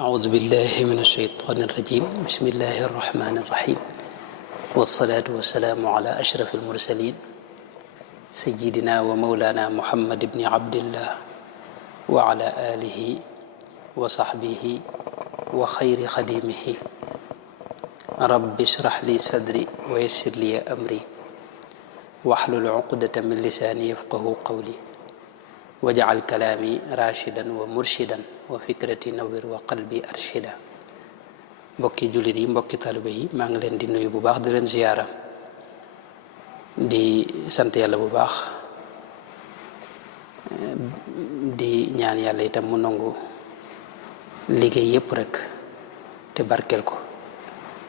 أعوذ بالله من الشيطان الرجيم بسم الله الرحمن الرحيم والصلاة والسلام على أشرف المرسلين سيدنا ومولانا محمد بن عبد الله وعلى آله وصحبه وخير خديمه رب اشرح لي صدري ويسر لي أمري واحلل عقدة من لساني يفقه قولي واجعل كلامي راشدا ومرشدا وفكرتي نور وقلبي أرشدا mbokki jullit yi mbokki taalibe yi maa ngi leen di nuyu bu baax di leen ziyaara di sant yàlla bu baax di ñaan yàlla itam mu nangu liggéey yépp rek te barkeel ko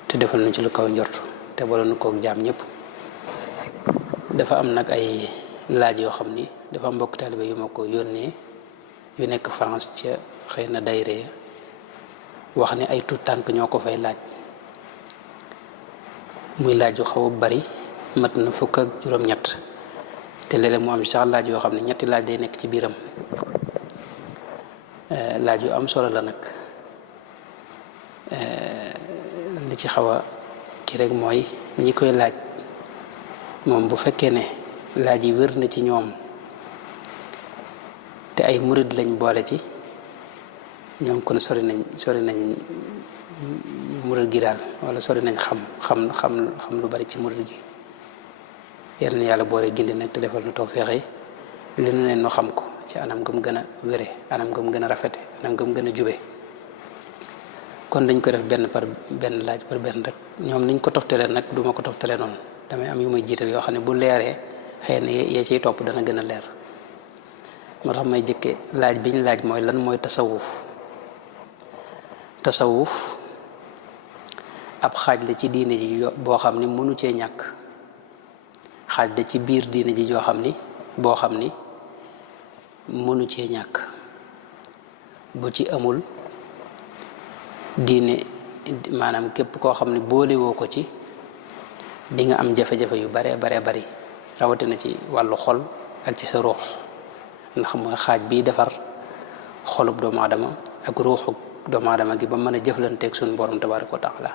te defal nu ci lu kaw njort te boole nu kook jaam ñépp dafa am nag ay laaj yoo xam ni dafa am mbokki taalibe yu ma ko yónnee yu nekk France ca xëy na dayre wax ne ay tuut tànk ñoo ko fay laaj muy laaj yu xaw a bari mat na fukk ak juróom-ñett te léeg-léeg mu am sax laaj yoo xam ne ñetti laaj day nekk ci biiram laaj yu am solo la nag li ci xaw a ki rek mooy ñi koy laaj moom bu fekkee ne laaj yi wér na ci ñoom te ay murid lañ boole ci ñoom kon sori nañ murid gi daal wala sori nañ xam lu bari ci murid gi yal na yàlla boole gindi nag te defal na tawfeex li nu neen nu xam ko ci anam gëm gën a wére anam gëm gën a rafete anam gëm gën a jube kon dañ ko def benn par benn laaj par benn rek ñoom niñ ko toftale nag duma ko toftale noonu damay am yu may jiital yoo xam ne bu leeree xëy na yee ciy topp dana gën a leer moo tax may jëkke laaj bi ñu laaj mooy lan mooy tasawuf ab xaaj la ci diine ji boo xam ni mënu cee ñàkk xaaj la ci biir diine ji joo xam ni boo xam ni mënu cee ñàkk bu ci amul diine maanaam képp koo xam ne boolewoo ko ci di nga am jafe-jafe yu bare bari rawatina ci wàllu xol ak ci sa ruux ndax mooy xaaj bii defar xolub doomu aadama ak ruuxu doomu aadama gi ba mën a jëflanteeg suñu borom tabaraka wa taala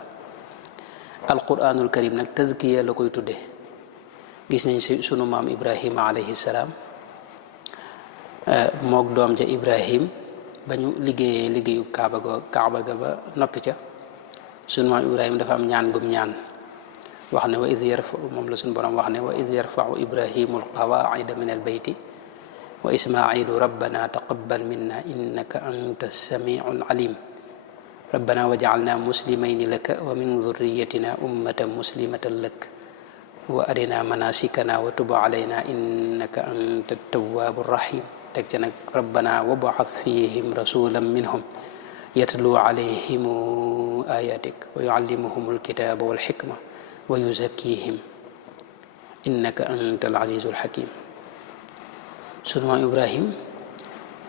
alquranul karim nag tazkiya la koy tudde gis nañ si sunu maam ibrahima alayhi salaam mook doom ja ibrahim ba ñu liggéeyee liggéeyu kaaba ga ba noppi ca sunu maam ibrahim dafa am ñaan gum ñaan wax ne wa id yarfa moom la suñu borom wax ne wa id yarfau ibrahimu alqawaida min albayti wa ismailu rabbana taqabbal minna innaka anta samiu alim rabbana waj'alna muslimayni laka wa min dhurriyyatina ummatan muslimatan lak wa arina manasikana wa tub alayna innaka anta tawwabu rahim teg ca nag rabbana wab'ath fihim rasulan minhum yatlu alayhim ayatik wa yuallimuhum alkitaba walhikma wa yuzakkihim innaka anta al-azizul hakim sunu maam ibrahim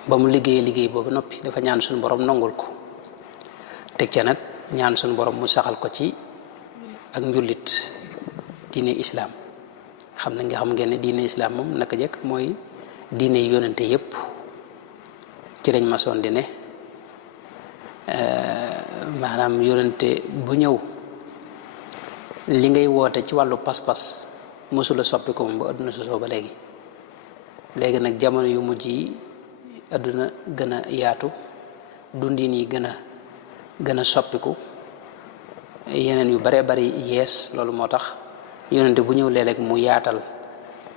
ba mu liggéey boobu noppi dafa ñaan suñu borom nangul ko teg ca nag ñaan suñu borom mu saxal ko ci ak njullit diine islaam xam ngeen ne diine islaam moom naka jekk mooy diine yonente yépp ci lañ masoon di ne maanaam yonente bu ñëw li ngay woote ci wàllu pas-pas mosula soppi ko moom ba adduna sosoo ba léegi nag jamono yu mujj yi adduna gën a yaatu dundin yi gën a soppiku yeneen yu bare bari yees loolu moo tax yonente bu ñëw léeg-léeg mu yaatal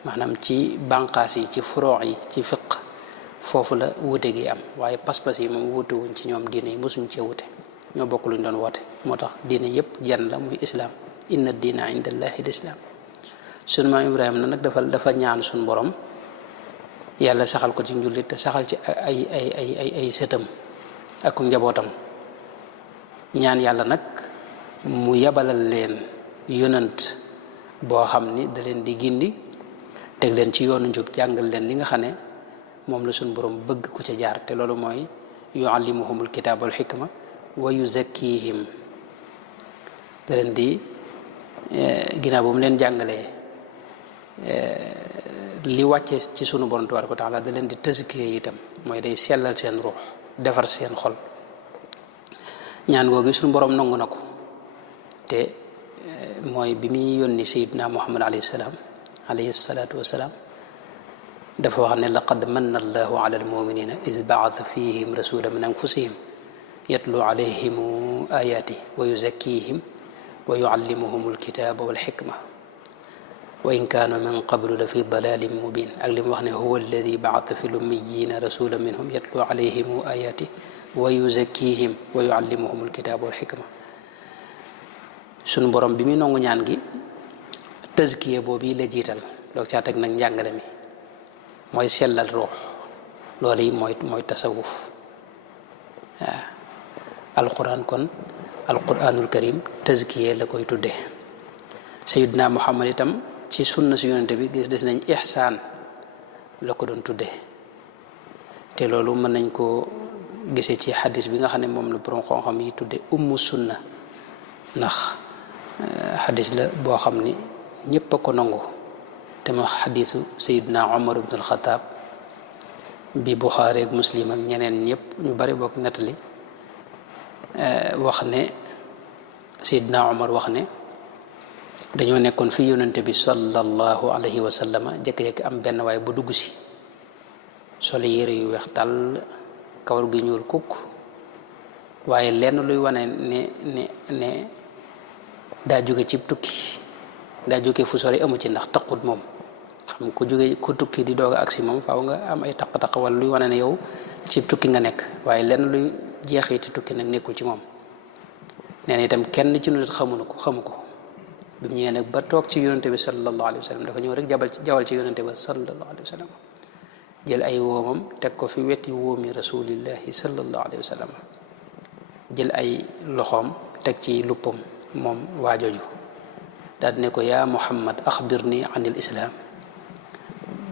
maanaam ci bànqaas yi ci furoox yi ci fiq foofu la wute gi am waaye pas-pas yi moom wute wuñ ci ñoom diine yi mosuñ cee wute ñoo bokk luñ doon woote moo tax diine yépp jenn la muy islaam inna diina inda allahi lislaam sunu maam ibrahima na nag dafa ñaan suñu borom yàlla saxal ko ci njullit te saxal ci ay sëtam ak njabootam ñaan yàlla nag mu yabalal leen yonant boo xam ni da leen di gindi teg leen ci yoonu njub jàngal leen li nga xam ne moom la suñu borom bëgg ku ca jaar te loolu mooy yuallimuhumul kitaaba wal xikma wa yuzakkihim da leen di ginnaaw bu mu leen jàngalee li wàcce ci sunu borom tabaaraka wa taala da leen di tëskee itam mooy day sellal seen ruux defar seen xol ñaan googu suñu borom nangu na ko te mooy bi muy yónni sayidna muhammad alayhi salaatu wasalaam dafa wax ne laqad manna allahu ala almuminina is baata fihim rasulan min anfusihim yatlu alayhim ayati wa yuzakkihim wa yuallimuhum alkitaba walxikma wa in kaanu min qablu la fi dalalin mubin ak li mu wax ne huwa alladi baata fi lummiyina rasulan minhum yatlu alayhim ayati wa yuzakkihim wa yuallimuhum alkitaba walxikma sunu borom bi muy nangu ñaan gi tazkiya boobu la jiital doog caa teg nag njàngale mi mooy sellal ruux loolu yi mooy tasawuf waaw alquran kon alquranul karim tazkiya la koy tudde sayidna muhammad itam ci sunna si yonente bi gis nañ ihsaan la ko doon tudde te loolu mën nañ ko gisee ci xadis bi nga xam ne moom la borom xam-xam yi tudde ummu sunna ndax xadis la boo xam ni ñépp a ko nangu te ma xadisu sayidna omar ibn alxataab bi buxaari ak muslim ak ñeneen ñëpp ñu bari bokk nettali wax ne sayidna omar wax ne dañoo nekkoon fi yonente bi sallallahu alayhi wa sallama jékki-jékki am benn waay bu dugg si sol yére yu weex tàll kawar gi ñuul kukk waaye lenn luy wane ne daa jóge ci tukki daa jóge fu sori amu ci ndax taqut moom xam ku jóge ku tukki di doog a agsi moom faaw nga am ay taq-taq wala luy wane ne yow ci tukki nga nekk waaye lenn luy jeexiti tukki nag nekkul ci moom nee na itam kenn ci nu xamu ko bi mu ñëwee nag ba toog ci yonente bi sallallahu alayhi wa sallam dafa ñëw rek jawal ci yonente bi sallallahu alayhi wa sallam jël ay woomam teg ko fi weti woomi rasulillahi sallallahu alayhi wa sallam jël ay loxoom teg ci luppam moom waajooju daal ne ko yaa muhammad axbirni an il islaam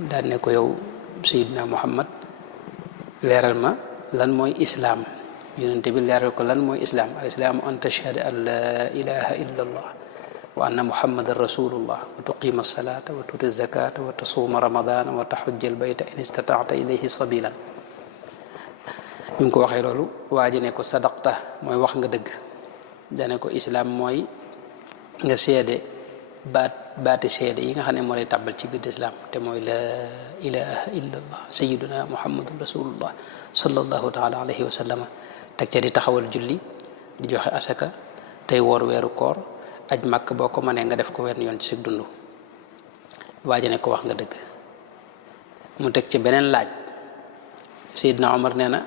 daal ne ko yow sayidna muhammad leeral ma lan mooy islaam yonente bi leeral ko lan mooy islaam al islaamu an tashhada an la ilaha illa allah wa anna muhammadan rasulullah wa tuqima alsalata wa tuti zakata wa tasuuma ramadana wa taxujja albayta in istataata ilayhi sabilan bi mu ko waxee loolu waa ji ne ko sadaqta mooy wax nga dëgg dane ko islaam mooy nga seede baati seede yi nga xam ne moo lay tàbbal ci biir islaam te mooy la ilaha illa allah sayiduna muhammadun rasulullah sallallahu taala alayhi wa sallama teg ca di taxawal julli di joxe asaka tey woor weeru koor aj màkk boo ko mënee nga def ko wenn yoon ci sa dund waaja ne ko wax nga dëgg mu teg ci beneen laaj Seydina Omar nee na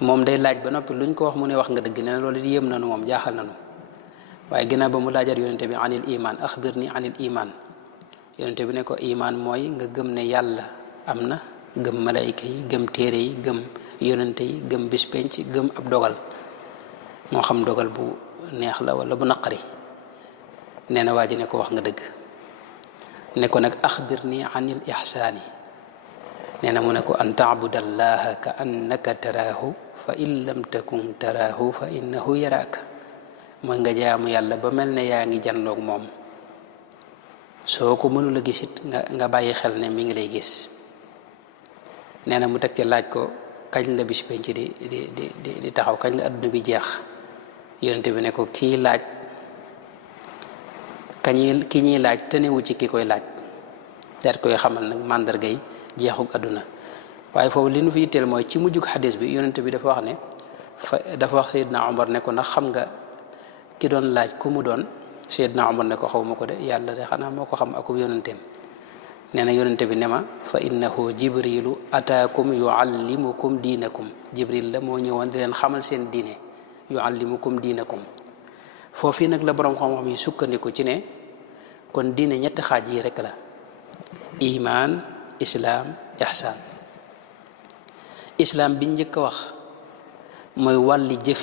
moom day laaj ba noppi luñ ko wax mu ne wax nga dëgg nee na loolu yéem nanu moom jaaxal nanu waaye ginnaaw ba mu laajaat yonente bi anil iman axbirni anil iman yonente bi ne ko iman mooy nga gëm ne yàlla am na gëm malayka yi gëm téere yi gëm yonente yi gëm bis penc gëm ab dogal moo xam dogal bu neex la wala bu naqari nee na waa ji ne ko wax nga dëgg ne ko nag axbirni anil ihsaani nee na mu ne ko an taabudallaha ka annaka taraahu fa in lam takun taraahu fa innahu yaraaka mooy nga jaamu yàlla ba mel ne yaa ngi janloog moom soo ko mënula gisit nga bàyyi xel ne mi ngi lay gis nee na mu teg ci laaj ko kañ la bis penc di taxaw kañ la adduna bi jeex yonente bi ne ko kii laaj ki ñuy laaj tenewu ci ki koy laaj daat koy xamal nag màndargay jeexuk adduna waaye foofu li nu fi yitteel mooy ci mujjug xadis bi yonente bi dafa wax ne dafa wax Seydina Omar ne ko ndax xam nga ki doon laaj ku mu doon Seydina Omar ne ko xaw ma ko de yàlla de xanaa moo ko xam akub yonenteem nee na yonente bi ne ma fa innahu jibrilu ataakum yuallimukum diinakum jibril la moo ñëwoon di leen xamal seen diine yuallimukum diinakum foofii nag la boroom xam-xam yi sukkandiku ci ne kon diine ñetti xaaj yi rek la iman islaam ihsaan islaam biñ njëkk a wax mooy wàlli jëf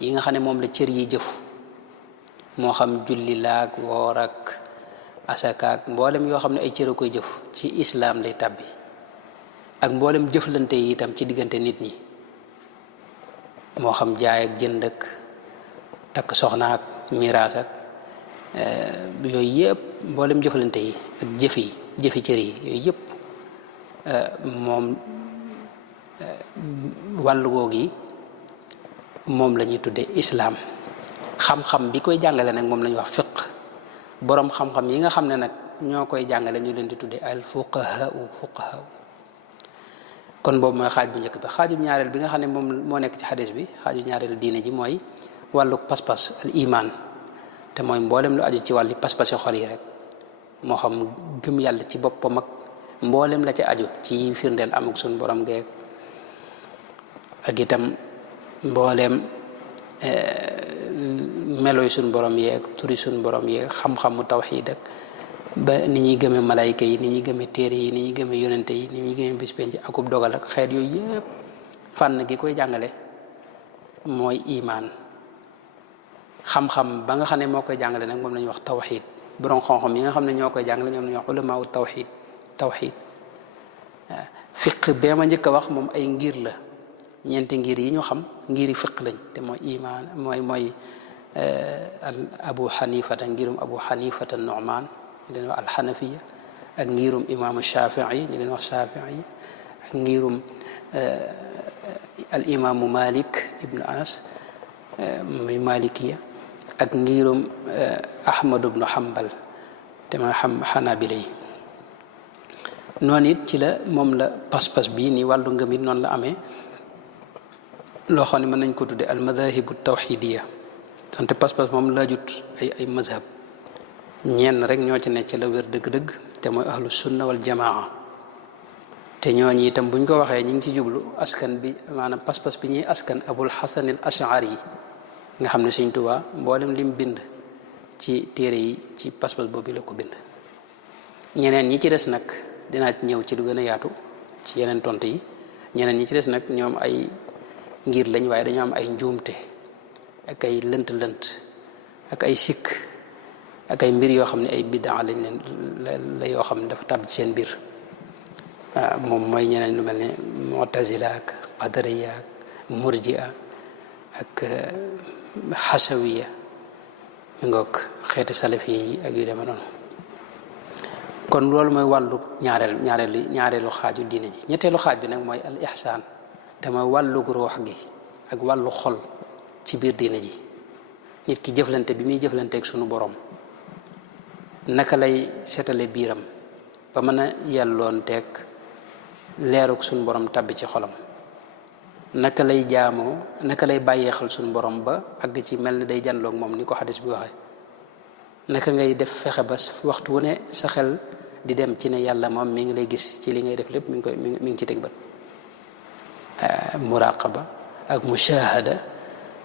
yi nga xam ne moom la cër yi jëf moo xam julli laak woor ak asakaak mboolem yoo xam ne ay cër a koy jëf ci islaam lay tàbbi ak mboolem jëflante yi itam ci diggante nit ñi moo xam jaay ak jënd ak takk soxna ak miraas ak yooyu yëpp mboolem jëflante yi ak jëfi cër yi yooyu yëpp moom wàllu googu yi moom la ñuy tuddee islaam. xam-xam bi koy jàngale nag moom la ñuy wax fiq. boroom xam-xam yi nga xam ne nag ñoo koy jàngale ñu leen di tuddee al fuqahaa. kon boobu mooy xaaj bu njëkk bi. xaaju ñaareel bi nga xam ne moom moo nekk ci xadis bi, xaaju ñaareel diine ji mooy wàllu pas-pas al iman, te mooy mboolem lu aju ci wàllu pas-pasi xol yi rek, moo xam gëm yàlla ci boppam ak mboolem la ci aju ci firndeel amuk suñu borom geeg ak itam mboolem meloy suñu borom yeeg turi suñu borom yeeg xam-xamu tawxiid ak ba ni ñuy gëmee malayka yi, ni ñuy gëmee téere yi, ni ñuy gëmee yonente yi, ni ñuy gëmee bis penc akub dogal ak xeet yooyu yëpp fànn gi koy jàngale mooy imaan. xam-xam ba nga xam ne moo koy jàngale nag moom la ñuy wax tawxiid. borom xam-xam yi nga xam ne ñoo koy jàngale ñoom la ñuy wax ulamaawu tawxiid. fiq bee ma njëkk a wax moom ay ngir la, ñeenti ngir yi ñu xam ngiri fiq lañ, te mooy imaan mooy abu xanifata, ngirum abu xanifata nu'maan ñu leen wax alxanafiya, ak ngirum imaamu shafii ñu leen wax shafii, ak ngirum al imaamu malik ibnu anas muy malikiya, ak ngirum ahmad ibnu hambal te mooy xanabila yi. noonu it ci la moom la pas-pas bii nii wàllu ngëm it noonu la amee loo xam ne mën nañ ko tudde al madahibu tawxidiya, donte pas-pas moom laajut ay mazhab, ñenn rek ñoo ci ne ci la wér dëgg-dëgg, te mooy ahlu sunna wal jamaa. te ñooñu itam buñ ko waxee ñu ngi ci jublu askan bi, maanaam pas-pas bi ñuy askan abul xasan al ashari yi nga xam ne Sëñ Tuubaa mboolem lim bind ci téere yi ci pas-pas boobu la ko bind. ñeneen ñi ci des nag dinaa ci ñëw ci lu gën a yaatu ci yeneen tontu yi. ñeneen ñi ci des nag ñoom ay ngir lañ, waaye dañoo am ay njuumte ak ay lënt-lënt ak ay sikk ak ay mbir yoo xam ne ay biddaa lañ leen la yoo xam ne dafa tàbb ci seen biir. moom mooy ñeneen lu mel ne mu'tazila ak qadariya ak murji'a ak xasawiya mi ngoog xeeti salafi yi ak yu demee noonu. kon loolu mooy wàllu ñaareelu xaaju diine ji. ñetteelu xaaj bi nag mooy al ihsaan, te mooy wàllug ruux gi ak wàllu xol ci biir diine ji. nit ki jëflante bi muy jëflanteeg sunu borom, naka lay setale biiram ba mën a yelloonteeg leerug sunu borom tabbi ci xolam, naka lay jaamoo, naka lay bàyyee xel sunu borom ba àgg ci mel ni day janloog moom ni ko xadis bi waxee. naka ngay def fexe ba waxtu wu ne sa xel di dem ci ne yàlla moom mi ngi lay gis ci li ngay def lépp, mi ngi ci teg bët. muraqaba ak mushahada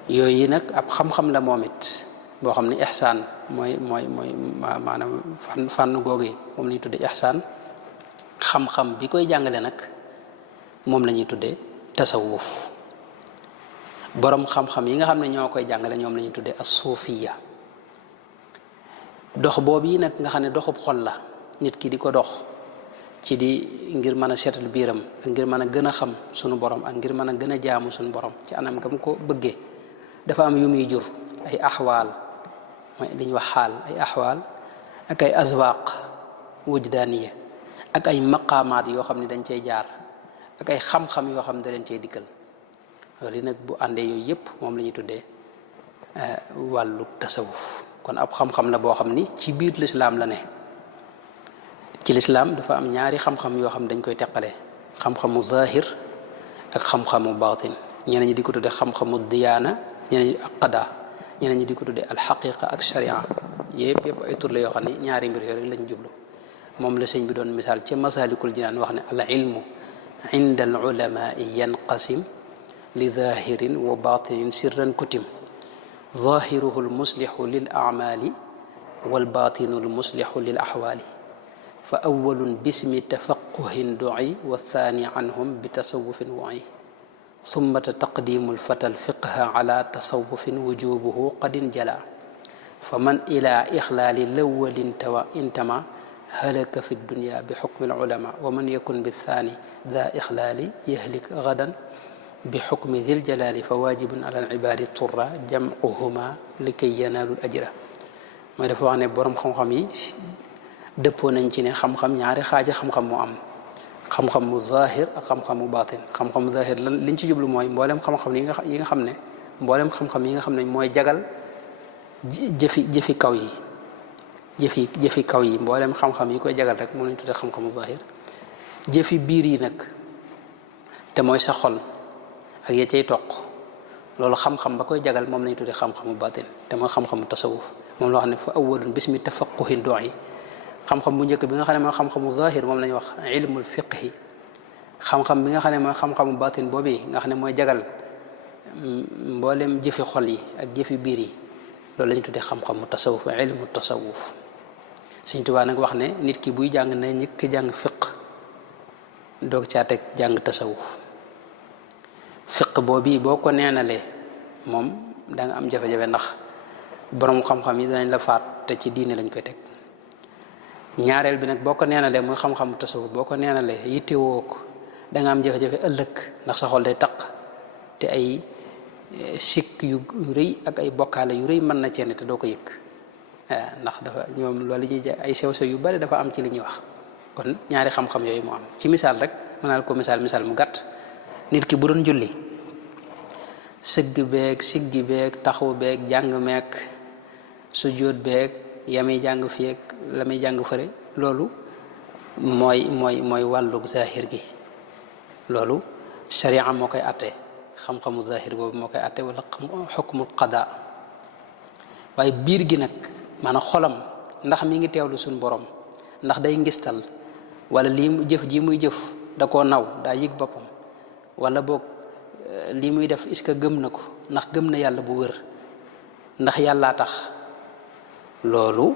yooyu nag ab xam-xam la moom it boo xam ne ihsaan mooy maanaam fànn googu moom la ñuy tuddee ihsaan. xam-xam bi koy jàngale nag moom la ñuy tuddee tasawuf. borom xam-xam yi nga xam ne ñoo koy jàngale ñoom la ñuy tuddee as-suufiya. dox boobu yi nag nga xam ne doxub xol la, nit ki di ko dox ci di ngir mën a seetal biiram ak ngir mën a gën a xam sunu borom ak ngir mën a gën a jaamu sunu borom ci anam gam ko bëggee, dafa am yu muy jur ay axwaal, mooy li ñuy wax xaal, ay axwaal ak ay azwaaq wujdaaniya ak ay maqaamaat yoo xam ne dañ cey jaar ak ay xam-xam yoo xam ne da leen cey dikkal. loolu nag bu àndee yooyu yëpp moom la ñuy tuddee wàllu tasawuf. kon ab xam-xam la boo xam ni ci biir lislaam la ne. ci lislaam dafa am ñaari xam-xam yoo xam dañ koy teqale, xam-xamu zahir ak xam-xamu baatin. ñeneen ñi di ko tuddee xam-xamu diyaana, ñeneen ñi ak qadaa, ñeneen ñi di ko tuddee alxaqiqa ak sharia. yëpp ay tur la yoo xam ne ñaari mbir yooyu rek lañ jublu. moom la sëñ bi doon misaal ci masalikul jinaan wax ne al ilmu inda al ulamai yanqasim li zahirin wa batinin sirran kutim zahiruhu al muslihu lil amali wal batinu al muslihu lil ahwali fa awwalun bismi tafaquhin du'i wa thani anhum bi tasawufin wa'i ثم تقديم الفتى الفقه على تصوف وجوبه قد انجلى فمن إلى إخلال الأول انتمى هلك في الدنيا بحكم العلماء ومن يكن بالثاني ذا إخلال يهلك غدا بحكم ذي الجلال فواجب على العباد الطرى جمعهما لكي ينالوا الأجر. ما دفع عن برم خم-خمي dëppoo nañ ci ne xam-xam ñaari xaaji xam-xam moo am, xam-xamu zahir ak xam-xamu baatin. xam-xamu zahir lan liñ ci jublu mooy mboolem xam-xam yi nga xam ne mboolem xam-xam yi nga xam ne mooy jagal jëfi kaw yi jëfi kaw yi mboolem xam-xam yi koy jagal rek moom lañ tuddee xam-xamu zahir jëfi biir yi nag te mooy sa xol ak ya cay toq loolu xam-xam ba koy jagal moom lañ tuddee xam-xamu batin te mooy xam-xamu tasawuf moom loo xam ne fa awwalun bismi tafaqquhin du'i xam-xam bu njëkk bi nga xam ne mooy xam-xamu zahir moom lañ wax ilmul fiqhi xam-xam bi nga xam ne mooy xam-xamu batin boobu nga xam ne mooy jagal mboolem jëfi xol yi ak jëfi biir yi loolu lañ tuddee xam-xamu tasawuf ilmu tasawuf Sëñ Tuubaa nag wax ne nit ki buy jàng na ñëkk jàng fiq doog caa teg jàng tasawuf fiq boobu boo ko neenalee moom da nga am jafe-jafe ndax borom xam-xam yi danañ la faat te ci diine lañ koy teg ñaareel bi nag boo ko neenalee muy xam-xamu tasawuf boo ko neenalee yittewoo ko da nga am jafe-jafe ëllëg ndax sa xol day taq te ay sikk yu rëy ak ay bokkaale yu rëy mën na ceene te doo ko yëg waaw ndax dafa ñoom loolu ñuy ay sew-sew yu bari dafa am ci li ñuy wax kon ñaari xam-xam yooyu moo am ci misaal rek mën naa ko misaal mu gàtt nit ki bu doon julli sëgg beeg siggi beeg taxaw beeg jàng meek sujjóot beeg yami jàng fii ak la muy jàng fëre loolu mooy wàllug zahir gi loolu sharia moo koy atte xam-xamu zahir boobu moo koy atte wala xukmul qada waaye biir gi nag maanaam xolam ndax mi ngi teewlu suñ borom ndax day ngistal wala lii jëf ji muy jëf da koo naw daa yëg boppam wala boog lii muy def est-ce que gëm na ko ndax gëm na yàlla bu wër ndax yàllaa tax loolu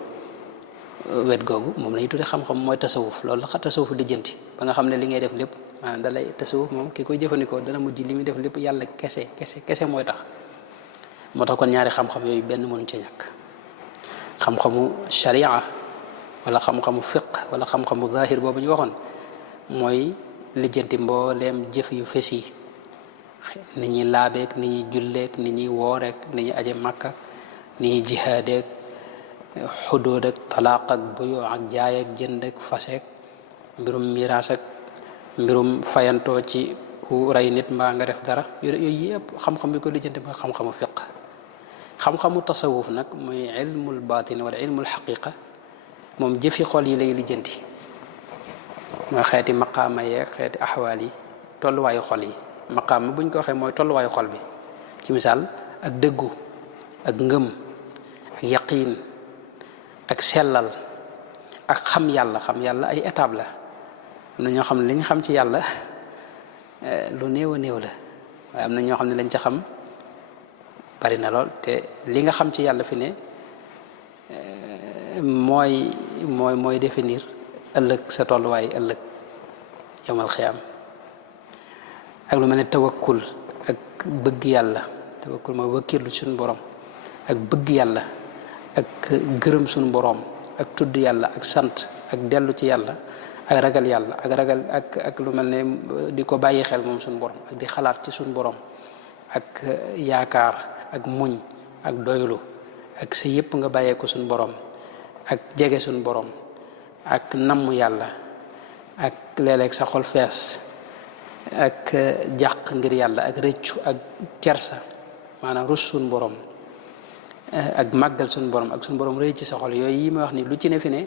wet googu moom la ñuy tuddee xam-xam mooy tasawuf loolu la tasawuf lijjanti ba nga xam ne li ngay def lépp maanaam da lay tasawuf moom ki koy jëfandikoo dana mujj li muy def lépp yàlla kese mooy tax moo tax kon ñaari xam-xam yooyu benn mënu ca ñàkk xam-xamu sharia wala xam-xamu fiq wala xam-xamu zahir boobu ñu waxoon mooy lijjanti mbooleem jëf yu fes yi ni ñuy laabeek ni ñuy julleek ni ñuy wooreek ni ñuy aje màkka ni ñuy jihaadeek xudóod ak talaaq ak buyoo ak jaay ak jënd ak faseek mbirum miraas ak mbirum fayantoo ci ku rey nit mbaa nga def dara yooyu yëpp xam-xam bi ko lijjanti mooy xam-xamu fiq xam-xamu tasawuf nag mooy ilmul batin wala ilmul xaqiqa moom jëfi xol yi lay lijjanti mooy xeeti maqaama yeeg xeeti axwaal yi tolluwaayu xol yi maqaama buñ ko waxee mooy tolluwaayu xol bi ci misaal ak dëggu ak ngëm ak yaqiin ak sellal ak xam yàlla ay étape la am na ñoo xam ne li ñu xam ci yàlla lu néew a néew la waaye am na ñoo xam ne lañ ca xam bari na lool te li nga xam ci yàlla fi ne mooy définir ëllëg sa tolluwaay ëllëg yawmal xiyaam ak lu mel ne tawakkul ak bëgg yàlla tawakkul mooy wakkirlu suñu borom ak bëgg yàlla ak gërëm suñu borom ak tudd yàlla ak sant ak dellu ci yàlla ak ragal yàlla ak lu mel ne di ko bàyyi xel moom suñu borom ak di xalaat ci suñu borom ak yaakaar ak muñ ak doylu ak sa yëpp nga bàyyee ko suñu borom ak jege suñu borom ak namm yàlla ak léeg-léeg sa xol fees ak jàq ngir yàlla ak rëccu ak kersa maanaam rus suñu borom ak màggal suñu borom ak suñu borom rëy ci sa xol yooyu yi ma wax ni lu ci ne fi ne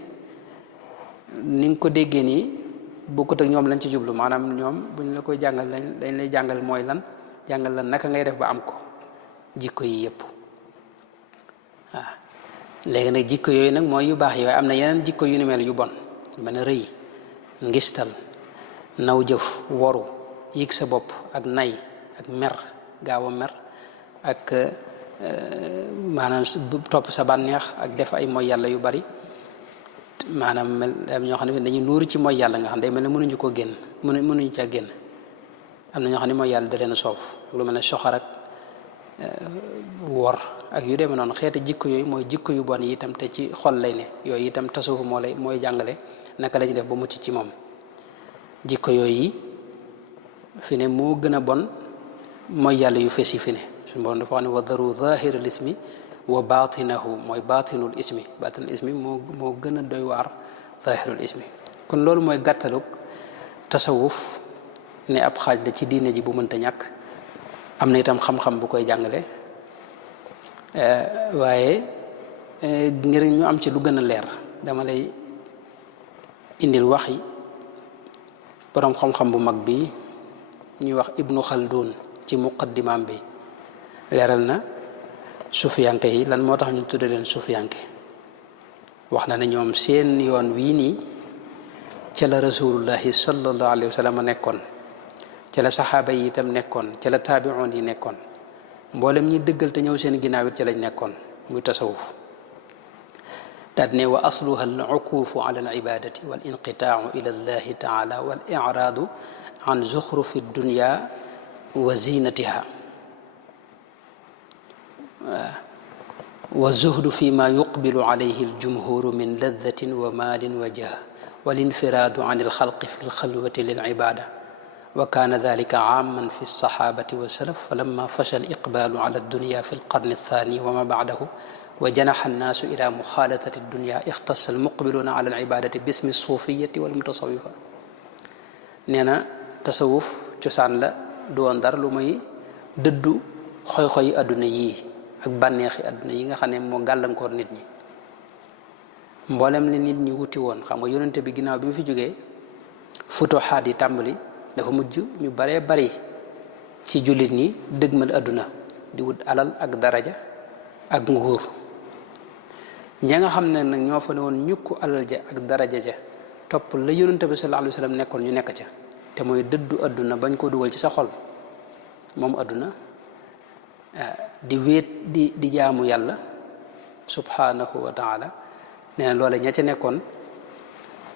ni nga ko déggee nii bokkut ak ñoom lañ ci jublu maanaam ñoom buñ la koy jàngal dañ lay jàngal mooy lan jàngal lan naka ngay def ba am ko jikko yi yëpp waaw léegi nag jikko yooyu nag mooy yu baax yi waaye am na yeneen jikko yu ni mel yu bon mën a rëy ngistal naw jëf woru yëg sa bopp ak nay ak mer gaaw a mer ak maanaam topp sa bànneex ak def ay mooy yàlla yu bari maanaam mel am ñoo xam ne dañuy nuuru ci mooy yàlla nga xam ne day mel ne mënuñu koo génn mënuñu caa génn am na ñoo xam ne mooy yàlla da leen a soof ak lu mel ne soxor ak wor ak yu demee noonu xeeti jikko yooyu mooy jikko yu bon yi itam te ci xol lay ne yooyu itam tasawuf mooy jàngale naka la ñuy def ba mucc ci moom jikko yooyu fi ne moo gën a bon mooy yàlla yu fes yi fi ne suñu borom dafa wax ne wa daru zahiral ismi wa batinahu mooy batinul ismi moo gën a doy waar zahirul ismi kon loolu mooy gàttalug tasawuf ne ab xaaj la ci diine ji bu mënta ñàkk am na itam xam-xam bu koy jàngale waaye ngir ñu am ci lu gën a leer dama lay indil waxi boroom xam-xam bu mag bi ñuy wax Ibnu Khaldun ci muqaddimaam bi leeral na sufiyanke yi lan moo tax ñu tudde leen sufiyanke wax na ne ñoom seen yoon wii nii ca la rasulullahi sallallahu alayhi wa sallam nekkoon ca la saxaaba yi itam nekkoon ca la taabi'oon yi nekkoon mboolem ñi dëggal te ñëw seen ginnaaw it ca lañ nekkoon muy tasawuf daal ne wa asluha al uquufu ala al ibadati wal inqitaau ila allahi taala wal iraadu an zuxrufi dunya wa zinatiha wa zuhdu fi ma yuqbilu alayhi aljumhuru min laddatin wa maalin wa jah wal infiraadu an alxalqi fi alxalwati lil ibada wa kaana dalika aaman fi alsaxaabati wa salaf falamma fasha aliqbaalu ala addunya fi alqarni althani wa ma bacdahu wa janaxa annaasu ila muxaalatati addunya ixtasa almuqbiluuna ala alibadati bismi alsuufiyati walmutasawifa nee na tasawuf cosaan la du woon dara lu muy dëddu xoy-xoyi adduna yii ak bànneexi adduna yi nga xam ne moo gàllankoor nit ñi mboolem li nit ñi wuti woon xam nga yonente bi ginnaaw bi mu fi jógee futuxaat yi tàmbali dafa mujj ñu baree bari ci jullit ñi dëgmal adduna di wut alal ak daraja ak nguur ña nga xam ne nag ñoo fa ne woon ñukku alal ja ak daraja ja topp la yonente bi sallallahu alayhi wa sallam nekkoon ñu nekk ca te mooy dëddu adduna bañ ko dugal ci sa xol moom adduna di wéet di jaamu yàlla subhanahu wa taala nee na loole ña ca nekkoon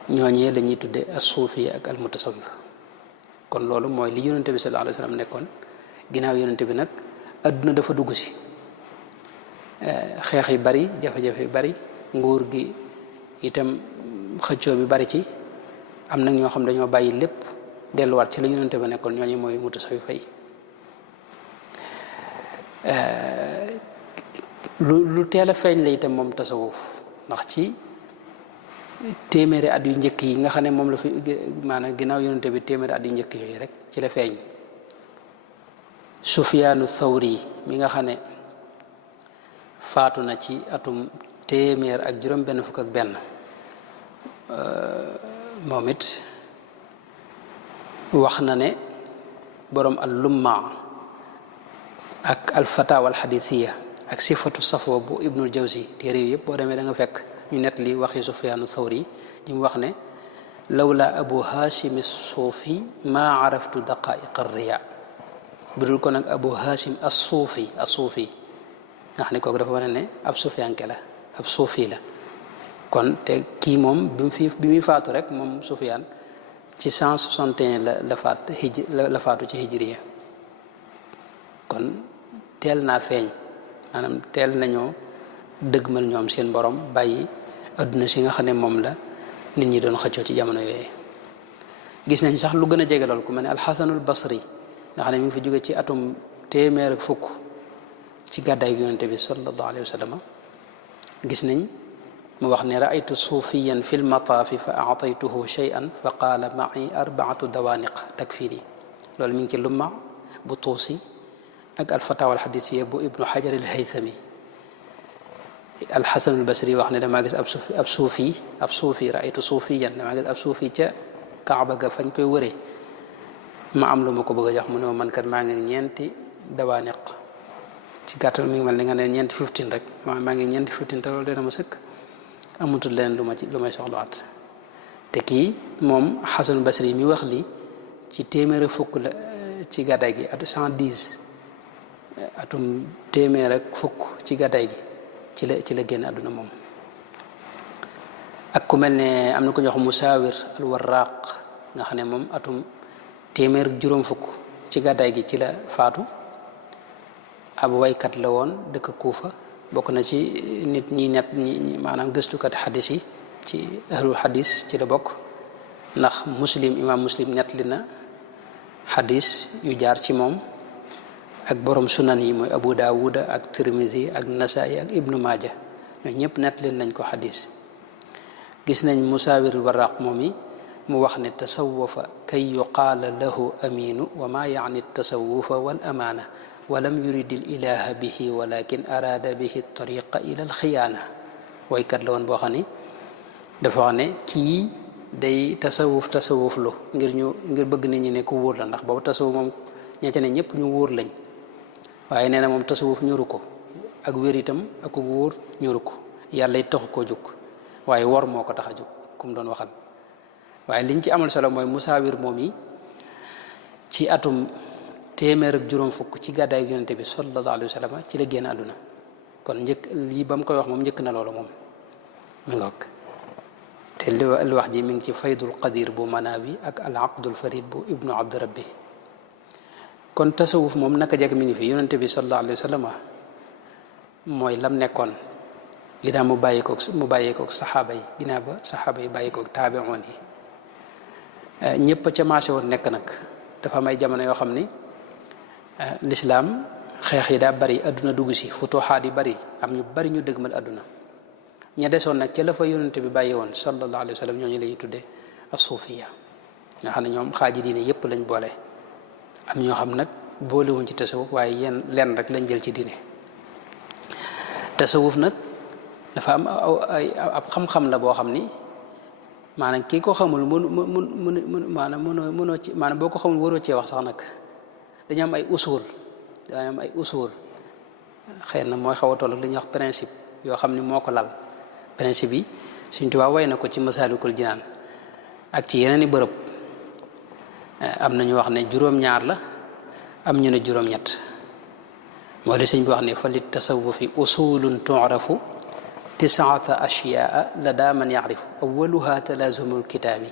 ñooñee la ñuy tudde as-suufi ak al-mutasawwif kon loolu mooy li yonente bi sallallahu alayhi wa sallam nekkoon ginnaaw yonente bi nag adduna dafa dugg si xeex yi bari jafe-jafe yi bari nguur gi itam xëccoo bi bari ci am nag ñoo xam dañoo bàyyi lépp delluwaat ci la yonente ba nekkoon ñooñu mooy mutasawifa yi lu teel a feeñ la itam moom tasawuf ndax ci téeméeri at yu njëkk yi nga xam ne moom la fi maanaam ginnaaw yonente bi téeméeri at yu njëkk yooyu rek ci la feeñ Sufyaanu Thawri mi nga xam ne faatu na ci atum téeméer ak juróom benn fukk ak benn moom it wax na ne boroom al-Lumma ak al-Fatawa al-Hadithiya ak sifatu safwa bu Ibnul Jawzi téere yooyu yëpp boo demee da nga fekk ñu nett li waxi Sufyaanu Thawri ji mu wax ne lawla abu hashim as-suufi maa araftu daqaiq ar-riya bu dul ko nag abu hashim as-suufi nga xam ne kooku dafa wane ne ab sufiyanke la ab suufi la kon te kii moom bi muy faatu rek moom Sufyaan ci 161 la faatu ci hijriya kon teel naa feeñ maanaam teel nañoo dëgmal ñoom seen borom bàyyi adduna si nga xam ne moom la nit ñi doon xëccoo ci jamono yooyu gis nañ sax lu gën a jege lool ku mel ne alxasanul basri nga xam ne mi ngi fi jóge ci atum téeméer ak fukk ci gàddaay gi yonente bi sallallahu alayhi wa sallam gis nañ mu wax ne raaytu suufiyan fi lmataafi fa aataytuhu shay'an fa qaala ma'i arbaatu dawaaniq takfiri loolu mi ngi ci lumma bu tuusi ak alfatawa alxadisiya bu ibnu xajar alhaythami alxasanul basri wax ne damaa gis ab suufi raaytu suufiyan damaa gis ab suufi ca kaaba ga fañ koy wëree ma am lu ma ko bëgg a jox mu ne man kat maa ngi ñeenti dawaaniq ci gàttal mi ngi mel ni nga ne ñeenti 15 rek maa ngi ñeenti 15 te loolu dina ma sëkk amutul leen lu may soxlawaat te kii moom xasanul basri mi wax li ci téeméer ak fukk la ci gàddaay gi atu 110 atum téeméer ak fukk ci gàddaay gi ci la génn àdduna moom ak ku mel ne am na ko ñuy wax musaawir al warraq nga xam ne moom atum téeméer ak juróom fukk ci gàddaay gi ci la faatu ab waykat la woon dëkk Kuufa bokk na ci nit ñi net ñi maanaam gëstukat xadis yi ci ahlul xadis ci la bokk ndax imaam muslim net li na xadis yu jaar ci moom ak borom sunan yi mooy abu daawuda ak tirmisi ak nasaayi ak ibnu maaja ñoo ñëpp net leen nañ ko xadis gis nañ musaawir warraq moom yi mu wax ne tasawufa kay yuqaala lahu aminu wa ma yaani tasawufa wal amaana walam yurid al ilaha bihi walakin arada bihi tariqa ila al xiyaana waykat la woon boo xam ni dafa wax ne kii day tasawuf lu ngir bëgg nit ñi ne ku wóor la ndax boobu tasawuf moom ña ca ne ñëpp ñu wóor lañ waaye nee na moom tasawuf ñuru ko ak wér itam ak ku wóor ñuru ko yàlla it taxu koo jóg waaye wor moo ko tax a jóg ku mu doon waxal waaye liñ ci amal solo mooy musaawir moom yi ci atum téeméer ak juróom fukk ci gàddaay yonente bi sallallahu alayhi wa sallam ci la génn àdduna kon njëkk lii ba mu koy wax moom njëkk na loolu moom mi ngoog te li wax ji mi ngi ci faydul qadir bu manaawi ak al aqdul farid bu ibnu abdi rabbi kon tasawuf moom naka jekk mi ngi fi yonente bi sallallahu alayhi wa sallam mooy lam nekkoon ginnaaw mu bàyyi koog saxaaba yi ginnaaw ba saxaaba yi bàyyi koog taabi'oon yi ñëpp ca maase woon nekk nag dafa am ay jamono yoo xam ni lislaam xeex yi daa bari adduna dugg si futuxaat yi bari am ñu bari ñu dëgmal adduna ña desoon nag ca la fa yonente bi bàyyi woon sallallahu alayhi wa sallam ñooñu la ñuy tuddee as-suufiya nga xam ne ñoom xaaji diine yépp lañ boole am ñoo xam nag boolewuñ ci tasawuf waaye lenn rek lañ jël ci diine tasawuf nag dafa am ab xam-xam la boo xam ni maanaam kii ko xamul mënoo ci maanaam boo ko xamul waroo cee wax sax nag dañu am ay usul xëy na mooy xaw a toll ak li ñuy wax principe yoo xam ni moo ko lal principe yi Sëriñ Tuubaa way na ko ci Masaalikul Jinaan ak ci yeneen i bërëb am na ñu wax ne juróom-ñaar la am ñu ne juróom-ñett moo di sëñ bi wax ne fa li tasawufi usulun tu'rafu tisaata ashyaa lada man yacrifu awaluha talaazumu alkitaabi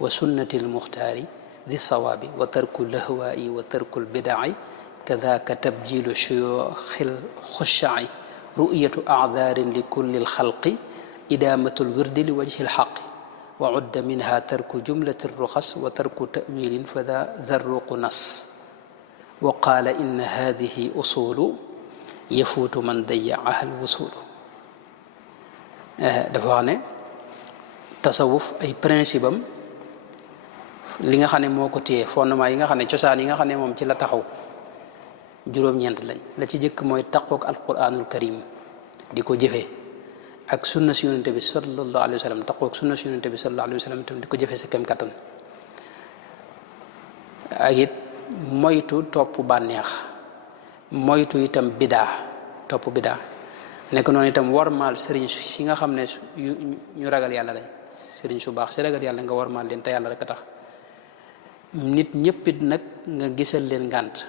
wa sunnati almuxtaari di sawaabi wa tarku lahwaa'i wa tarku albidaci kadaka tabjilu shuyuuxi alxushaaci ru'yatu acdaarin li kulli alxalqi idaamatu alwirdi li wajhi alxaqi wa cudda minha tarku jumlati alruxas wa tarku ta'wiilin fada zarruqu nas wa qaala inna haadihi usulu yafuutu man dayacaha alwusulu dafa wax ne tasawuf ay principe am li nga xam ne moo ko téye fondement yi nga xam ne cosaan yi nga xam ne moom ci la taxaw juróom-ñeent lañ la ci jëkk mooy taqoog alquranul karim di ko jëfee ak sunna si yonente bi sallallahu alayhi wa sallam taqoog sunna si yonente bi sallallahu alayhi wa sallam itam di ko jëfee sa kem kattan ak it moytu topp bànneex moytu itam topp bidaa nekk noonu itam warmaal sëriñ si nga xam ne ñu ragal yàlla lañ sëriñ su baax si ragal yàlla nga warmaal leen te yàlla rek a tax nit ñëppit nag nga gisal leen ngànt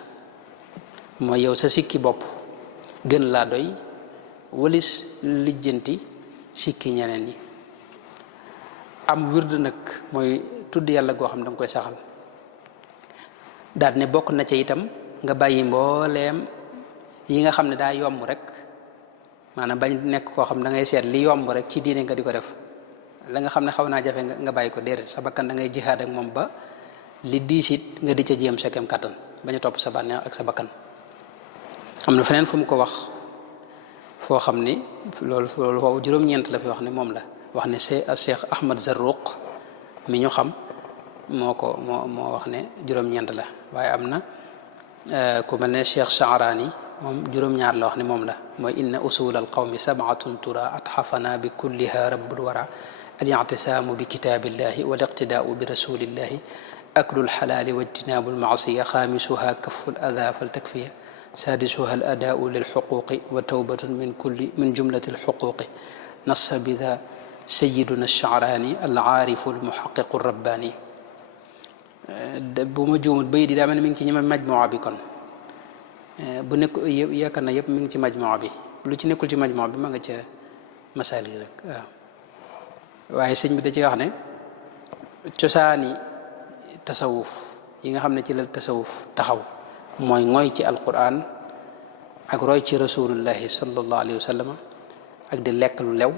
mooy yow sa sikki bopp gën laa doy walis lijjanti sikki ñeneen ñi am wird nag mooy tudd yàlla goo xam ne danga koy saxal daal ne bokk na ca itam nga bàyyi mbooleem yi nga xam ne daa yomb rek maanaam bañ nekk koo xam da ngay seet li yomb rek ci diine nga di ko def la nga xam ne xaw naa jafe nga bàyyi ko déedéet sa bakkan da ngay jihaad ak moom ba li diisit nga di ca jéem sa kem kattan bañ a topp sa bànneex ak sa bakkan am na feneen fu mu ko wax foo xam ni loolu foofu juróom-ñeent la fi wax ne moom la wax ne Cheikh Ahmad Zarruq mi ñu xam moo wax ne juróom-ñeent la waaye am na ku mel ne Cheikh Sha'rani moom juróom-ñaar la wax ne moom la mooy inna usul al qawmi sab'atun tura atxafana bi kulliha rabbul wara al i'tisaamu bi kitaabillahi wal iqtidaau bi rasulillahi aklu lxalaali wajtinaabu lmaasiya xaamisuha kafu l-adaa faltakfiya saadisuha al adaau lilxuquqi wa tawbatun min jumlati lxuquqi nassa bida sayiduna Sha'raani al-aarifu al-muhaqqiqu rabbaani bu ma juumut bay di daa mel ne mi ngi ci ñi majmuwa bi kon bu nekk yaakaar na yëpp mi ngi ci majmuwa bi lu ci nekkul ci majmuwa bi ma nga ca masaali rek waaw waaye sëñ bi da ci wax ne cosaani tasawuf yi nga xam ne ci la tasawuf taxaw mooy ngoy ci alquran ak roy ci rasulullahi sallallahu alayhi wa sallam ak di lekk lu lew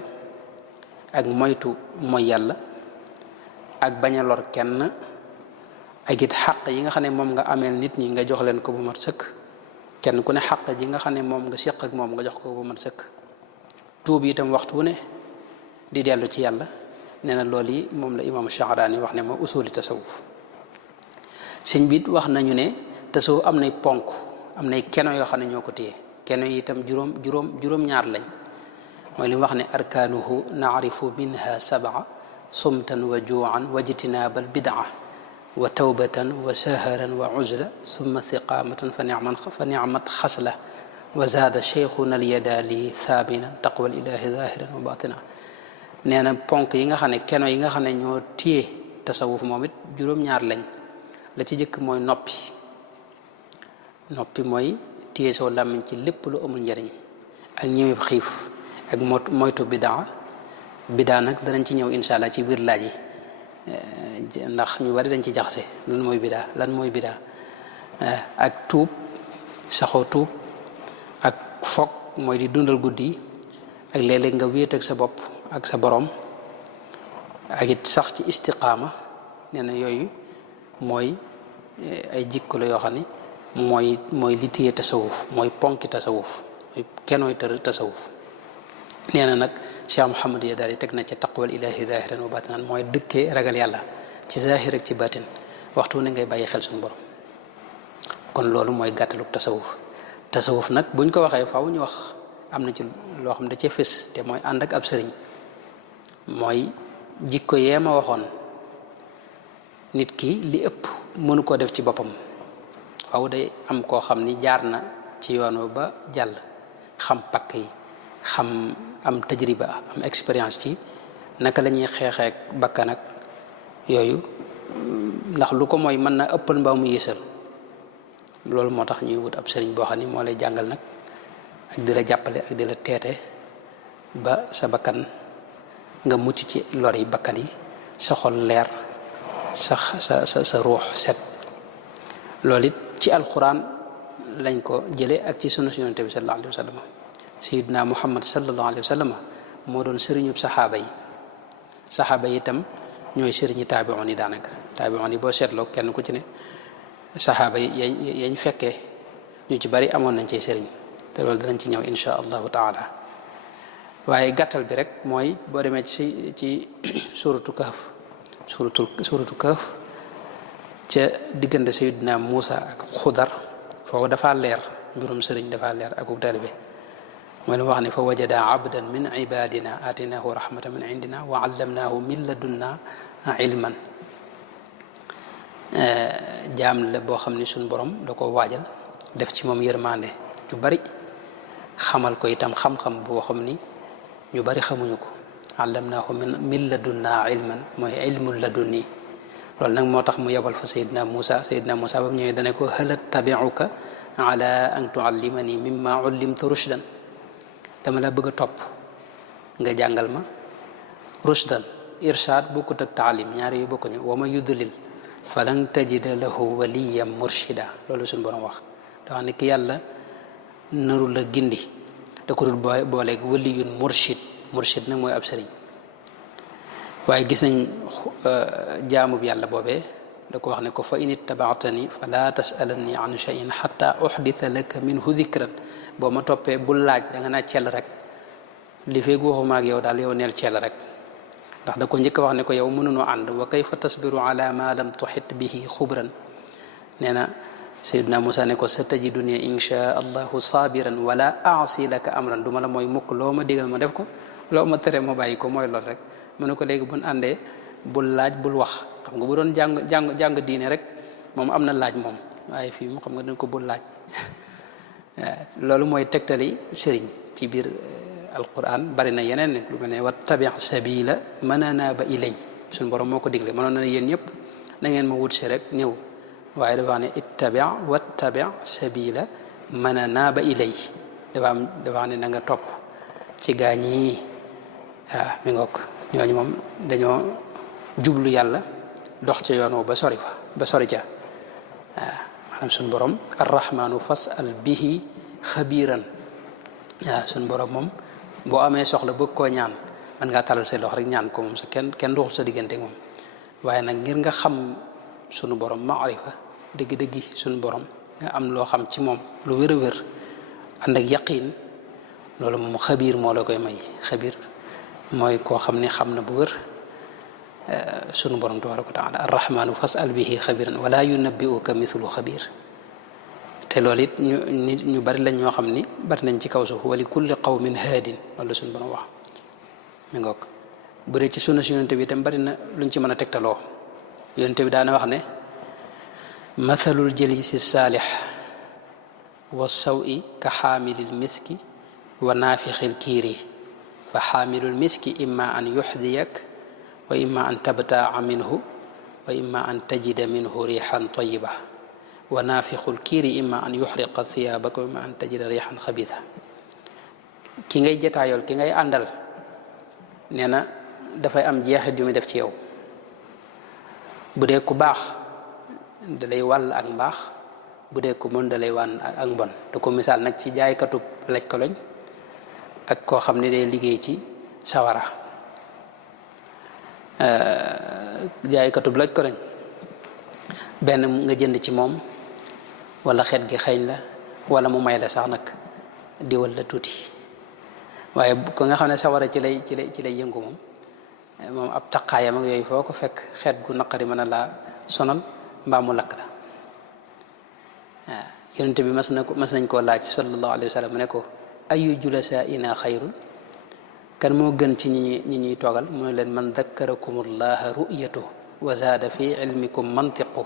ak moytu mooy yàlla ak bañ a lor kenn ak it xaq yi nga xam ne moom nga ameel nit ñi nga jox leen ko bu mat sëkk kenn ku ne xaq ji nga xam ne moom nga séq ak moom nga jox ko bu mat sëkk tuub itam waxtu wu ne di dellu ci yàlla nee na loolu yi moom la imaamu Sha'raani wax ne moo usuli tasawuf sëñ bi wax nañu ne tasawuf am nay ponk am nay keno yoo xam ne ñoo ko téye keno yi itam juróom-ñaar lañ mooy li mu wax ne arkaanuhu naarifu minha sab'a sumtan wa juu'an wa jtinaabal bid'a wa tawbatan wa saharan wa uzla summa thiqaamatan fa ni'mat xasla wa zaada cheikhuna alyadaali thaaminan taqwal ilahi zahiran wa batina nee na ponk yi nga xam ne keno yi nga xam ne ñoo téye tasawuf moom it juróom-ñaar lañ la ci jëkk mooy noppi mooy téye soo làmmiñ ci lépp lu amul njariñ ak ñëweb xiif ak moytu bidaa nag danañ ci ñëw insha allah ci biir laaj yi ndax ñu bari dañ ci jaxase lan mooy bidaa ak tuub saxoo tuub ak foog mooy di dundal guddi ak léeg-léeg nga wéet ak sa bopp ak sa borom ak it sax ci istiqaama nee na yooyu mooy ay jikko la yoo xam ne mooy li téye tasawuf mooy ponki tasawuf mooy kenooy tasawuf nee na nag Cheikh Mouhamad ya daal di teg na ca taqwal ilahi zahiran wa batinan mooy dëkkee ragal yàlla ci zahir ak ci batin waxtu ne ngay bàyyi xel suñu borom kon loolu mooy gàttaluk tasawuf nag buñ ko waxee faw ñu wax am na ci loo xam da cee fës te mooy ànd ak ab sëriñ mooy jikko yee ma waxoon nit ki li ëpp mënu koo def ci boppam faw day am koo xam ni jaar na ci yoon ba jàll xam pakk yi xam am tajriba am expérience ci naka la ñuy xeexeek bakkan ak yooyu ndax lu ko mooy mën na ëppal mbaa mu yéesal loolu moo tax ñuy wut ab sëriñ boo xam ni moo lay jàngal nag ak di la jàppale ak di la teete ba sa bakkan nga mucc ci lor yi bakkan yi sa xol leer sa ruux set loolu it ci alquran lañ ko jëlee ak ci sunna Yonent bi sallallahu alayhi wa sallam sayyidina Muhammad sallallahu alayhi wa sallam moo doon sëriñub saxaaba yi itam ñooy sëriñi taabi'un yi daanaka taabi'un yi boo seetloo kenn ku ci ne saxaaba yi yañ fekkee ñu ci bari amoon nañ ci sëriñ te loolu danañ ci ñëw insha allahu taala waaye gàttal bi rek mooy boo demee ci suratu kahf ca diggante sayyidina Muusa ak Xudar foofu dafa leer mbirum sëriñ dafa leer akub taalibe mooy lu wax ne fa wajada abdan min ibadina atinahu rahmatan min indina wa allamnahu min ladunna ilman jaam la boo xam ni suñ borom da ko waajal def ci moom yërmande ju bari xamal ko itam xam-xam boo xam ni ñu bari xamuñu ko allamnahu min ladunna ilman mooy ilmul ladunni loolu nag moo tax mu yebal fa Seydina Moussa ba mu ñëwee dane ko hal attabi'uka ala an tuallimani mimma ullimta rushdan dama la bëgg a topp nga jàngal ma rushdan irshad bokkut ak taalim ñaari yu bokkuñu wa ma yudlil falan tajida lahu waliyan murshida loolu suñu borom wax da wax ne ki yàlla naru la gindi da ko dul booleeg waliyun murshid nag mooy ab sëriñ waaye gis nañ jaamub yàlla boobee da ko wax ne ko fa in ittabaatani fala tasalanni an shay'in hatta uhditha laka minhu dhikran boo ma toppee bul laaj da nga naa cell rek li feeg waxuma ak yow daal yow neel cell rek ndax da ko njëkk a wax ne ko yow mënunoo ànd wa kayfa tasbiru ala ma lam tuhit bihi xubran nee na Seydina Moussa ne ko sa tajiduni insha allahu sabiran wala aasi laka amran duma la mooy mukk loo ma digal ma def ko loo ma tere ma bàyyi ko mooy lool rek mu ne ko léegi buñ àndee bul laaj bul wax xam nga bu doon jàng diine rek moom am na laaj moom waaye fii mu xam nga dañ ko bul laaj loolu mooy tegtali sëriñ ci biir alquran bari na yeneen nit lu mel ne wattabi sabila man anaba ilay suñ borom moo ko digle mënoon na yéen ñëpp na ngeen ma wut si rek ñëw waaye dafa ne wattabi sabila man anaba ilay dafa ne na nga topp ci gaañ yi waaw mi ngoog ñooñu moom dañoo jublu yàlla dox ca yoon ba sori ca waaw maanaam suñ borom arrahmanu fasal bihi xabiran waaw suñ borom moom boo amee soxla bëgg koo ñaan man ngaa talal say loxo rek ñaan ko moom sa kenn doxul sa diggante moom waaye nag ngir nga xam sunu borom maarifa dëgg-dëggi sunu borom nga am loo xam ci moom lu wér a wér ànd ak yaqiin loolu moom xabiir moo la koy may xabiir mooy koo xam ne xam na bu wér sunu borom tabaraka wa taala arrahmanu fasal bihi xabiran wala yunabbi'uka mithlu xabiir te loolu it ñu bari lañ ñoo xam ni bari nañ ci kaw suuf wali kulli qawmin haadin loolu la suñu borom wax mi ngoog bu dee ci sunna si yonente bi itam bari na luñ ci mën a tegtaloo yonente bi daana wax ne mathalul jalisi saalix wa sawi ka xaamilil miski wa naafixil kiiri fa xaamilul miski imma an yuxdiyak wa imma an tabtaa minhu wa imma an tajida minhu riixan tayiba wa naafixul kiiri imma an yuxriqa thiyaabaka wa imma an tajida riixan xabiisa ki ngay jataayool ki ngay àndal nee na dafay am jeexit yu muy def ci yow bu dee ku baax dalay wàll ak mbaax bu dee ku mën dalay wàll ak mbon da ko misaal nag ci jaaykatub laj koloñ ak koo xam ne day liggéey ci sawara jaaykatub laj koloñ benn nga jënd ci moom wala xeet gi xeeñ la wala mu may la sax nag diwal la tuuti waaye ko nga xam ne sawara ci lay yëngu moom ab taqaayam ak yooyu foo ko fekk xeet gu naqari mën a laa sonal mbaa mu lakk la waaw yonent bi mas nañ koo laaj sallallahu alayhi wa sallam ne ko ayu julasaa ina xayrun kan moo gën ci ñi ñuy toogal mu ne leen man dakkarakumullah ru'yatu wa zaada fi ilmikum mantiqu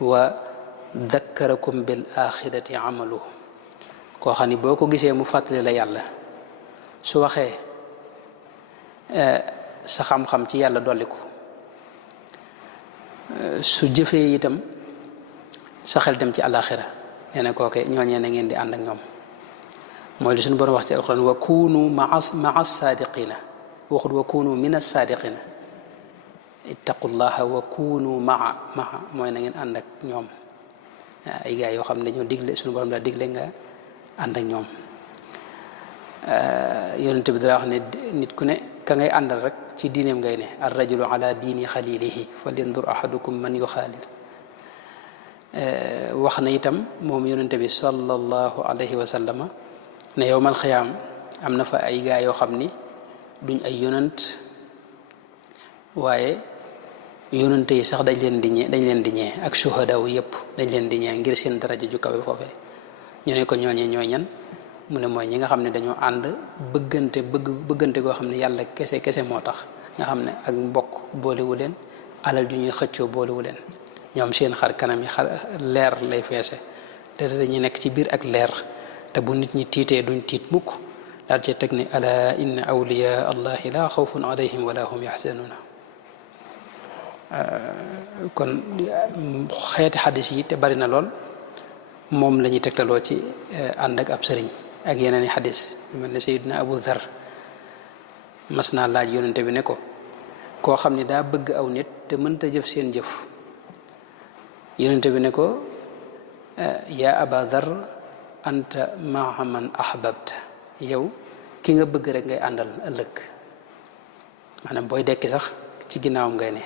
wa dakkarakum bil axirati amalu koo xam ni boo ko gisee mu fàttali la yàlla su waxee sa xam-xam ci yàlla dolliku su jëfee itam sa xel dem ci àllaaxira nee na kooke ñooñee na ngeen di ànd ak ñoom mooy li suñu borom wax ci alquran wa kunu maa saadiqina waxut wa kunu min assaadiqina ittaqullaha wa kunu maa mooy na ngeen ànd ak ñoom ay gaay yoo xam ne dañoo digle suñu borom daa digle nga ànd ak ñoom yonent bi dara wax ne nit ku ne ka ngay àndal rek ci diineem ngay ne ar rajulu ala diini xalilihi falyandur ahadukum man yuxaalil wax na itam moom yonent bi sallallahu alayhi wa sallama ne yowmal xiyaam am na fa ay gaa yoo xam ni duñ ay yonant waaye yonante yi sax dañ leen di ñee ak suhadaw yëpp dañ leen di ñee ngir seen daraja ju kawe foofee ñu ne ko ñooñee ñooy ñan mu ne mooy ñi nga xam ne dañoo ànd bëggante goo xam ne yàlla kese moo tax nga xam ne ak mbokk boolewu leen alal ju ñuy xëccoo boolewu leen ñoom seen xar kanam yi leer lay feese te dañuy nekk ci biir ak leer te bu nit ñi tiitee duñ tiit mukk daal ci teg ne ala inna awliya allahi la xawfun alayhim wala hum yaxzanuuna kon xeeti xadis yi te bari na lool moom la ñuy tegtaloo ci ànd ak ab sëriñ ak yeneen i xadis mel ne Seydina Abu Dhar mas naa laaj yonente bi ne ko koo xam ne daa bëgg aw nit te mënta jëf seen jëf yonente bi ne ko yaa Aba Dhar anta maa man ahbabta yow ki nga bëgg rek ngay àndal ëllëg maanaam booy dekki sax ci ginnaawam ngay ne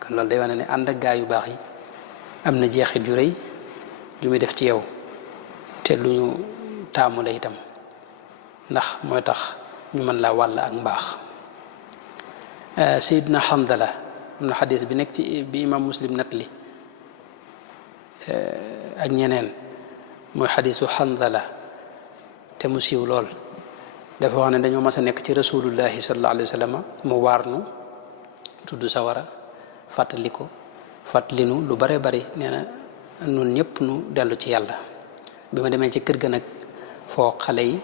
kon loolu day wane ne ànd ak gaa yu baax yi am na jeexit ju rëy ju muy def ci yow te lu ñu taamu la itam ndax mooy tax ñu mën laa wàll ak mbaax Seydina Handala am na xadis bi nekk ci bi imam Muslim nat li ak ñeneen mooy xadisu Handala te mu siiw lool dafa wax ne dañoo mas a nekk ci rasulullahi sallallahu alayhi wa sallam mu waar nu tudd sawara fàttalinu lu bare bari nee na nun ñëpp nu dellu ci yàlla bi ma demee ci kër ga nag foo xale yi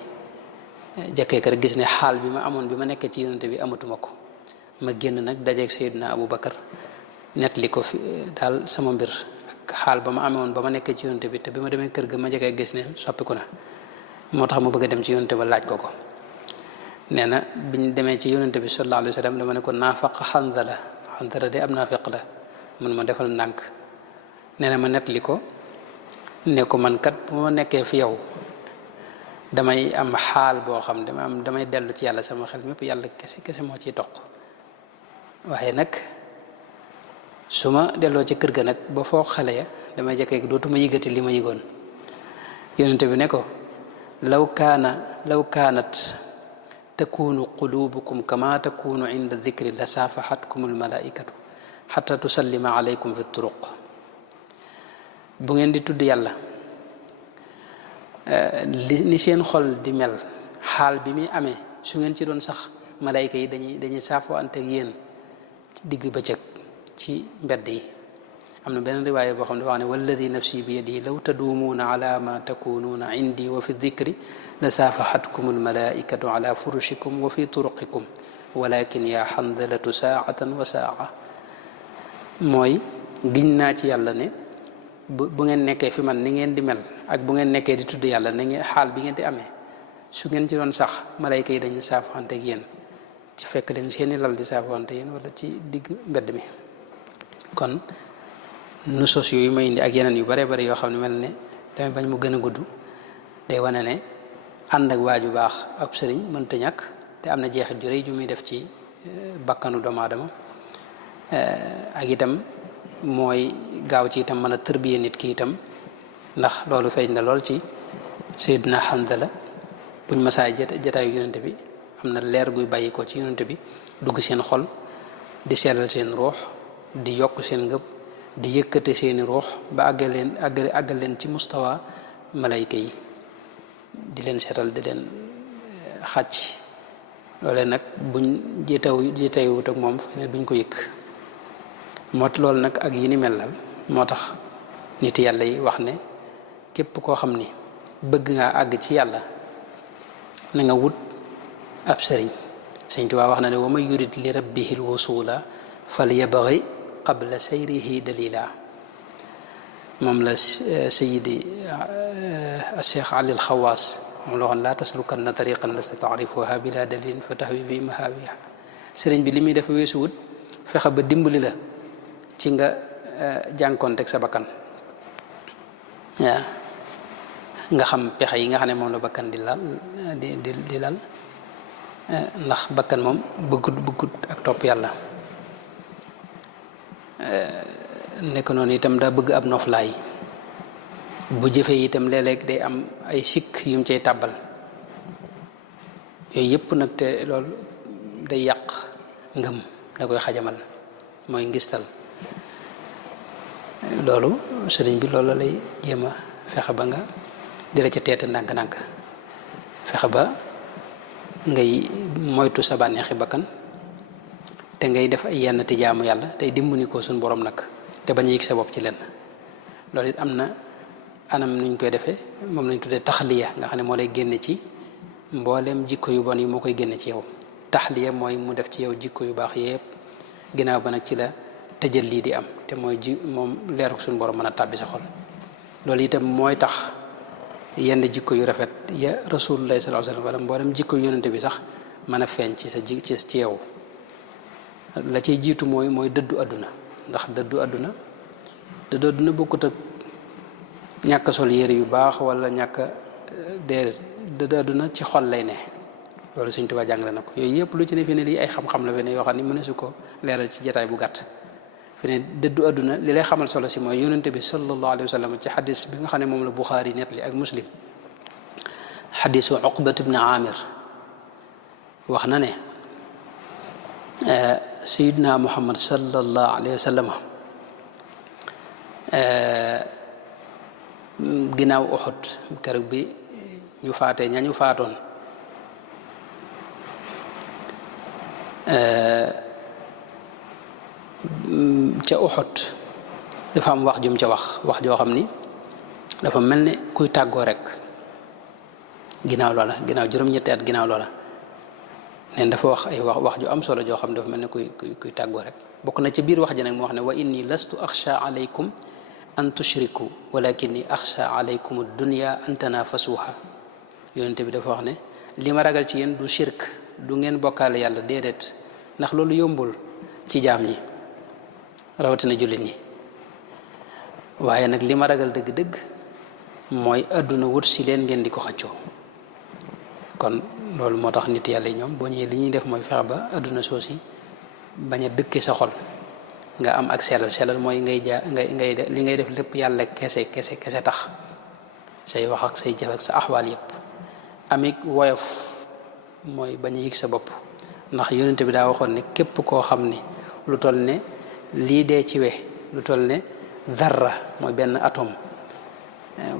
jëkkee kër gis ne xaal bi ma amoon bi ma nekkee ci yonente bi amatuma ko ma génn nag dajeeg Seydina Abu Bakar nettali ko fi daal sama mbir ak xaal ba ma amoon ba ma nekkee ci yonente bi te bi ma demee kër ga ma jëkkee gis ne soppiku na moo tax mu bëgg a dem ci yonente ba laaj ko nee na biñ demee ci yonente bi sallallahu alayhi wa sallam dama ne ko naafaq Handala de am naafiq la mun ma defal ndànk nee na ma nettali ko ne ko man kat bu ma nekkee fi yow damay am xaal boo xam damay dellu ci yàlla sama xel mépp yàlla kese moo ciy toq waaye nag su ma delloo ci kër ga nag ba foo xale ya damay jëkkee dootuma yëgati li ma yëgoon yonente bi ne ko law kaanat takunu qulubukum kama takunu inda dikri la saafaxatkum almalaikatu xata tusallima alaykum fi turuq bu ngeen di tudd yàlla ni seen xol di mel xaal bi muy amee su ngeen ci doon sax malayka yi dañuy saafoo ante ak yéen digg bëccëg ci mbedd yi am na beneen riwaaya boo xam ne wax ne walladi nafsi bi yadihi law taduumuuna ala ma takunuuna indi wa fi dikri la saafahatkum almalaikatu ala furushikum wa fi turuqikum walakin ya xandalatu saatan wa saa mooy giñ naa ci yàlla ne bu ngeen nekkee fi man ni ngeen di mel ak bu ngeen nekkee di tudd yàlla na ngeen xaal bi ngeen di amee su ngeen ci doon sax malayka yi dañuy saafante ak yéen ci fekk leen seeni lal di saafante yéen wala ci digg mbedd mi kon nu sos yooyu may indi ak yeneen yu bare bare yoo xam ne mel ne damay bañ mu gën a gudd day wane ne ànd ak waaju baax ab sëriñ mënta ñàkk te am na jeexit ju rëy ju muy def ci bakkanu doomu aadama ak itam mooy gaaw ci itam mën a tërbiye nit ki itam ndax loolu feeñ na lool ci Seydina Handala buñ masaay jataayu yonente bi am na leer guy bàyyi ko ci yonente bi dugg seen xol di sellal seen ruux di yokk seen ngëm di yëkkate seeni ruux ba àggal leen ci mustawa malayka yi di leen setal di leen xàcc loolee nag buñ jitawut ak moom fi ne duñ ko yëkk moo loolu nag ak yi ni mel lal moo tax nit yàlla yi wax ne képp koo xam ni bëgg ngaa àgg ci yàlla na nga wut ab sëriñ Sëriñ Tuubaa wax na ne wa man yurid li rabbihi lwusula fal yabghi qabla sayrihi dalila moom la sayidi Cheikh Ali Alxawaas moom la waxoon laa taslukanna tariqan lasta taarifuha bila dalilin fa tahwi fi mahawiha sëriñ bi li muy def weesu wut fexe ba dimbali la ci nga jànkoonteeg sa bakkan waaw nga xam pexe yi nga xam ne moom la bakkan di lal di lal ndax bakkan moom bëggut ak topp yàlla nekk noonu itam daa bëgg ab noflaay bu jëfee itam léeg-léeg day am ay sikk yum cay tàbbal yooyu yëpp nag te loolu day yàq ngëm da koy xajamal mooy ngistal loolu sëriñ bi loolu lay jéem a fexe ba nga di la ca teete ndànk-ndànk fexe ba ngay moytu sa bànneexi bakkan te ngay def ay yenn ti jaamu yàlla tey dimbali ko suñu borom nag te bañ a yëg sa bopp ci lenn loolu it am na anam nuñ koy defee moom lañ tuddee taxliya nga xam ne moo lay génne ci mbooleem jikko yu bon yi moo koy génne ci yow taxliya mooy mu def ci yow jikko yu baax yépp ginnaaw ba nag ci la tëjal lii di am te mooy moom leeru suñu borom mën a tàbbi sa xol loolu itam mooy tax yenn jikko yu rafet ya rasulullah sallallahu alayhi wasallam wala mboolem jikko yonente bi sax mën a feeñ ci sa ci yow la cay jiitu mooy dëddu àdduna ndax dëddu àdduna bokkut ak ñàkk sol yére yu baax wala ñàkk dëddu àdduna ci xol lay ne loolu Sëriñ Tuubaa jàngale na ko yooyu yëpp lu ci ne fi ne lii ay xam-xam la fi ne yoo xam ne mëneesu ko leeral ci jataay bu gàtt fi ne dëddu àdduna li lay xamal solo si mooy yonente bi sallallahu alayhi wa sallam ci xadis bi nga xam ne moom la Buxaari nettali ak Muslim xadisu Uqbat ibn Amir wax na ne Sayyidina Muhammad sallallahu alayhi wa sallam ginnaaw Uhud keroog bi ñu faatee ñañu faatoon ca Uhud dafa am wax jum ca wax joo xam ni dafa mel ne kuy tàggoo rek ginnaaw juróom-ñetti at ginnaaw loola neen dafa wax ay wax ju am solo joo xam ne dafa mel ne kuy tàggoo rek bokk na ci biir wax ji nag mu wax ne wa inni lastu axsha alaykum an tushriku walakinni axsha alaykum ad-dunya an tanafasuha yonente bi dafa wax ne li ma ragal ci yéen du shirk du ngeen bokkaale yàlla déedéet ndax loolu yombul ci jaam ñi rawatina jullit ñi waaye nag li ma ragal dëgg-dëgg mooy àdduna wut si leen ngeen di ko xaccoo kon loolu moo tax nit yàlla yi ñoom boo ñëwee li ñuy def mooy fexe ba àdduna soosi bañ a dëkke sa xol nga am ak sellal mooy ngay li ngay def lépp yàlla kese tax say wax ak say jëf ak sa axwaal yépp amik woyof mooy bañ a yëg sa bopp ndax yonente bi daa waxoon ne képp koo xam ni lu toll ne lii dee ci we lu toll ne dara mooy benn atome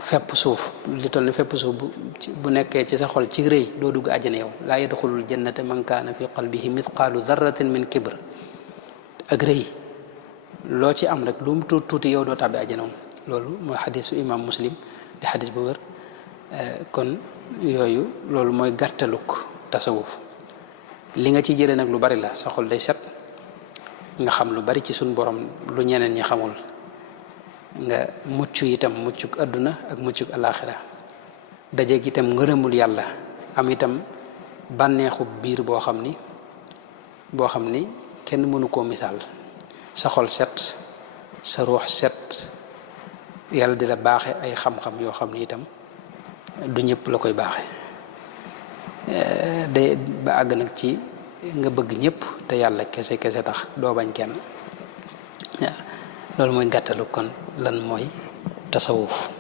fepp suuf li toll ni fepp suuf bu nekkee ci sa xol ci rëy doo dugg àjjana yow laa yadxulul jannata man kaana fi qalbihi mithqaalu darratin min kibr ak rëy loo ci am rek lu mu tuuti tuuti yow doo tàbbi àjjana moom loolu mooy xadisu imam muslim di xadis bu wér kon yooyu loolu mooy gàttaluk tasawuf li nga ci jëlee nag lu bari la sa xol day set nga xam lu bari ci suñ borom lu ñeneen ñi xamul nga mucc itam muccuk àdduna ak muccuk alaxira dajeeg itam ngërëmul yàlla am itam bànneexu biir boo xam ni kenn mënu koo misaal sa xol set sa ruux set yàlla di la baaxe ay xam-xam yoo xam ni itam du ñëpp la koy baaxe day ba àgg nag ci nga bëgg ñëpp te yàlla kese kese tax doo bañ kenn loolu mooy gàttalu kon lan mooy tasawuf